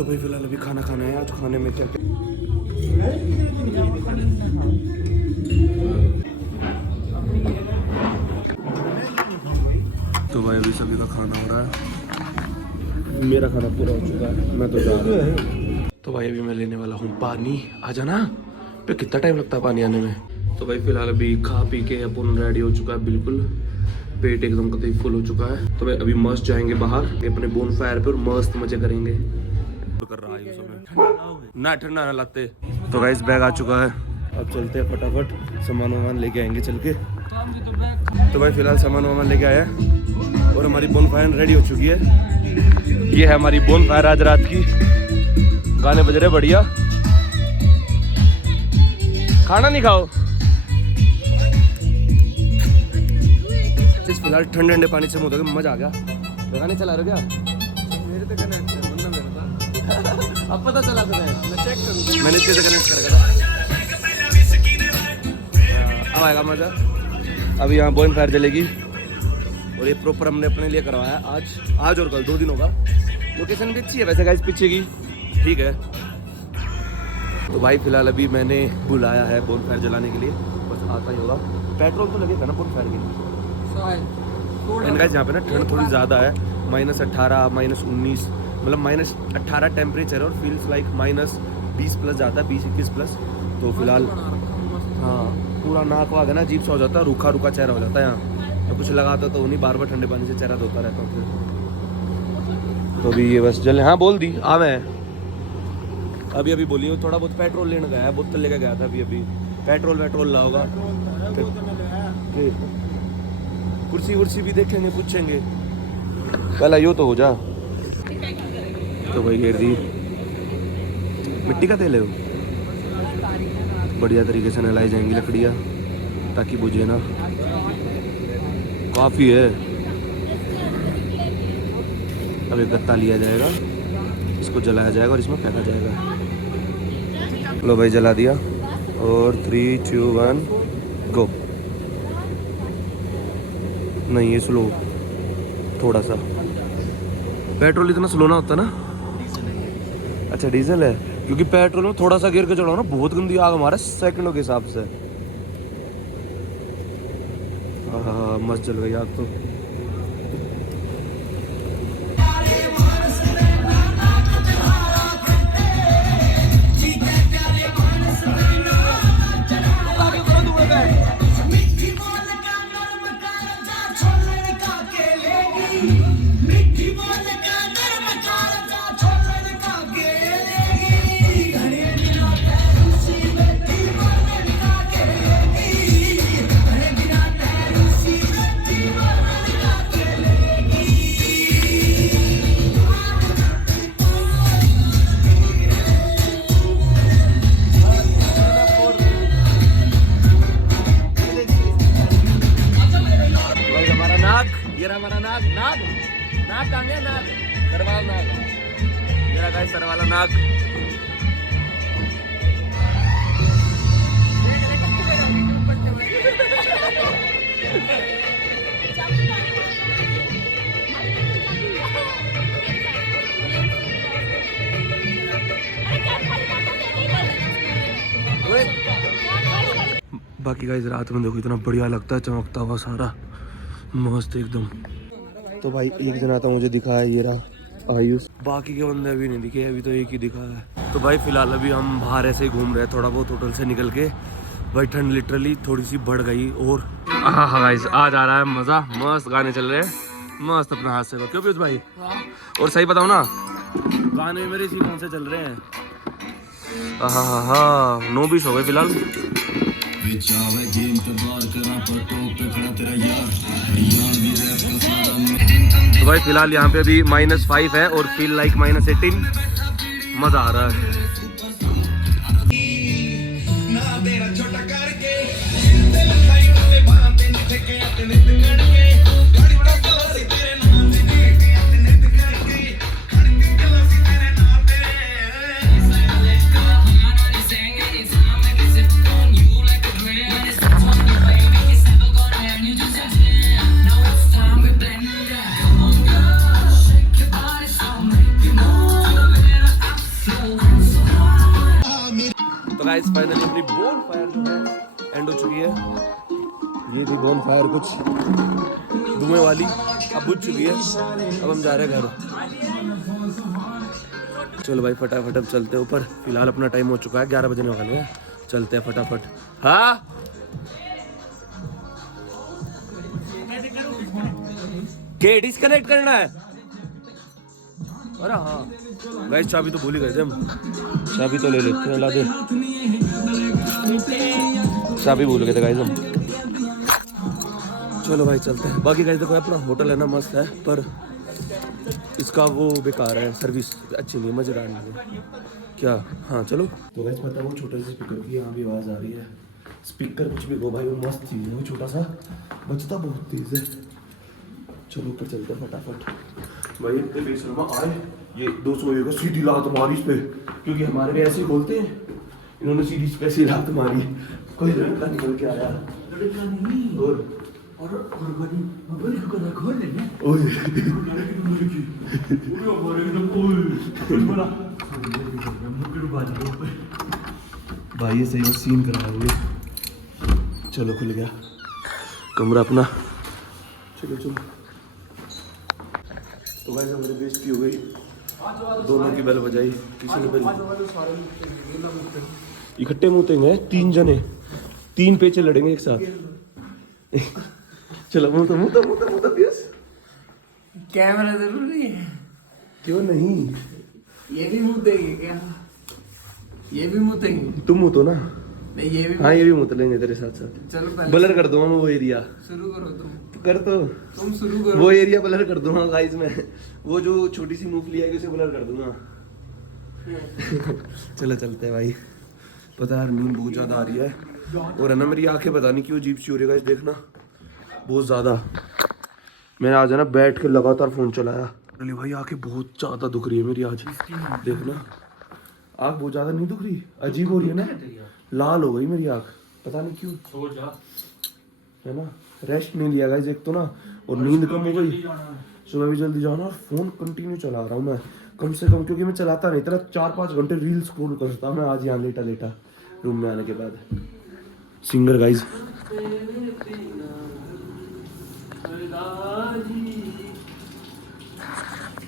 तो भाई फिलहाल अभी खाना खाना है। आज खाने में क्या तो भाई अभी सभी का खाना हो रहा है। मेरा खाना पूरा हो चुका है, मैं तो जा रहा हूँ। तो भाई अभी मैं लेने वाला हूँ पानी। आ जाना पे, कितना टाइम लगता है पानी आने में। तो भाई फिलहाल अभी खा पी के अपन रेडी हो चुका है, बिल्कुल पेट एकदम कतई फुल हो चुका है। तो भाई अभी मस्त जाएंगे बाहर अपने बोन फायर पे और मस्त मजे करेंगे। कर रहा है ना, ठंडा ना लगते। तो गाइस बैग आ चुका है, अब चलते हैं फटाफट सामान वामान लेके आएंगे चल के। तो भाई फिलहाल सामान वामान लेके आया और हमारी बोन फायर रेडी हो चुकी है। ये है हमारी बोन फायर आज रात की। गाने बज रहे बढ़िया। खाना नहीं खाओ फिलहाल ठंडे ठंडे पानी से मुँह धो के मजा आ गया। गाने चला रहे हो क्या? मेरे तो कनेक्ट है, वरना मेरा था। अब पता चला तुम्हें, मैं चेक करूंगा। मैंने इससे कनेक्ट कर रखा था। अब आएगा मजा। अभी यहाँ बोन फायर जलेगी और ये प्रॉपर हमने अपने लिए करवाया आज और कल 2 दिन होगा। लोकेशन भी अच्छी है वैसे गाइस पीछे की, ठीक है। तो भाई फिलहाल अभी मैंने बुलाया है बोन फायर जलाने के लिए, बस आता ही होगा। पेट्रोल तो लगेगा ना बोन फायर के लिए। गाइस यहाँ पे ना ठंड थोड़ी ज़्यादा है, -18 -19 मतलब -18 टेम्परेचर और फील्स लाइक -20 प्लस जाता है, 20-21 प्लस। तो फिलहाल हाँ पूरा नाक वाग है ना अजीब सा हो जाता है, रूखा रूखा चेहरा हो जाता है यहाँ। तो कुछ लगाता तो नहीं, बार बार ठंडे पानी से चेहरा धोता रहता हूँ फिर। तो अभी ये बस जले। हाँ बोल दी आ मैं अभी बोलिए। थोड़ा बहुत पेट्रोल लेने गया है, बोतल लेकर गया था अभी पेट्रोल ला होगा। कुर्सी वुर्सी भी देखेंगे, पूछेंगे पहला यो तो हो जा। तो भाई घेर दी। मिट्टी का तेल है वो, बढ़िया तरीके से नहलाई जाएंगी लकड़ियाँ ताकि बुझे ना। काफ़ी है। अब एक गत्ता लिया जाएगा, इसको जलाया जाएगा और इसमें फेंका जाएगा। लो भाई जला दिया और 3 2 1 गो। नहीं ये स्लो थोड़ा सा। पेट्रोल इतना स्लो ना होता ना। अच्छा डीजल है, क्योंकि पेट्रोल में थोड़ा सा गिर के चढ़ाओ ना बहुत गंदी आग हमारे सेकंडों के हिसाब से। हाँ मस्त चल गई आग तो। हमारा नाग कहाँ गया? नाग सरवाला नाग, मेरा गाइस सरवाला नाग। बाकी गाइस रात में देखो इतना बढ़िया लगता है, चमकता हुआ सारा मस्त एकदम। तो भाई एक जना था मुझे दिखा है, ये रहा आयुष। बाकी के बंदे अभी नहीं दिखे, अभी तो एक ही दिखा है। तो भाई फिलहाल अभी हम बाहर ऐसे ही घूम रहे हैं थोड़ा बहुत होटल से निकल के। भाई ठंड लिटरली थोड़ी सी बढ़ गई और हाँ गाइस आज आ रहा है मजा। मस्त गाने चल रहे हैं, मस्त अपना हाथ से। क्यों पीयूष भाई? और सही बताओ ना, गाने मेरे इसी फोन से चल रहे हैं। हाँ 9:20 हो गए फिलहाल। तो भाई फिलहाल यहाँ पे अभी -5 है और फील लाइक -18। मजा आ रहा है। गाइस फाइनली अपनी बोन फायर जो है एंड हो चुकी है। ये थी बोन फायर कुछ धुएं वाली, अब बुझ चुकी है। अब हम जा रहे हैं घर। चलो भाई फटाफट अब चलते हैं ऊपर। फिलहाल अपना टाइम हो चुका है, 11 बजने वाले हैं। चलते हैं फटाफट। हाँ के डिस्कनेक्ट करना है। अरे हाँ गाइस चाबी तो भूल ही गए थे हम। चाबी तो ले लेते हैं, ला दे। चाबी भूल गए थे गाइस हम। चलो भाई चलते हैं। बाकी गाइस देखो अपना होटल है ना मस्त है, पर इसका वो बेकार है, सर्विस अच्छी नहीं है, मजेदार नहीं है क्या। हाँ चलो। तो गाइस पता वो छोटा सा स्पीकर की यहाँ भी आवाज़ आ रही है। स्पीकर कुछ भी हो भाई, वो मस्त चीज़ है, वो छोटा सा बजता बहुत तेज है। चलो ऊपर चलते हैं फटाफट। भाई इतने बेशर्मा आए, ये 200 का सीधी लात मारी इस पे, क्योंकि हमारे भी ऐसे ही बोलते हैं। इन्होंने सीधी स्पेशल लात मारी, कोई लड़का निकल के आया। लड़का नहीं और भाई ये सही सीन करा हुए। चलो खुल गया कमरा अपना। चलो चलो। तो भाई हमारी बेइज्जती हो गई, दोनों की बेल बजाई, किसी ने बेल इकट्ठे मुतेंगे 3 जने, 3 पेचे लड़ेंगे एक साथ। चलो मुता पियस। कैमरा जरूरी है? क्यों नहीं, ये भी मुतेगी क्या? ये भी मुतेगी? तुम मुतो ना। नहीं ये भी हाँ ये भी मुत लेंगे तेरे साथ साथ। चलो पहले ब्लर कर दूंगा मैं वो एरिया। शुरू करो तुम। कर तो तुम शुरू करो। वो एरिया ब्लर कर दूंगा गाइस मैं, वो जो छोटी सी मूंगफली है उसे ब्लर कर दूंगा। चलो चलते हैं भाई। पता है नींद बहुत ज्यादा आ रही है, और है ना मेरी आंखें पता नहीं क्यों अजीब सी हो रही है गाइस, देखना बहुत ज्यादा। मैंने आज है ना बैठ के लगातार फोन चलाया। अरे भाई आंखें बहुत ज्यादा दुख रही है मेरी आज, देखना आँख बहुत ज्यादा नहीं दुख रही, अजीब हो रही है ना, लाल हो गई मेरी आँख, पता नहीं क्यों। सो जा, है ना, रेस्ट नहीं लिया गाइस एक तो ना, और नींद कम हो गई। सुबह भी जल्दी जाना, और फोन कंटिन्यू चला रहा हूँ मैं कम से कम, क्योंकि मैं चलाता नहीं, इतना 4-5 घंटे रील स्क्रॉल करता मैं आज यहाँ लेटा लेटा रूम में आने के बाद। Singer guys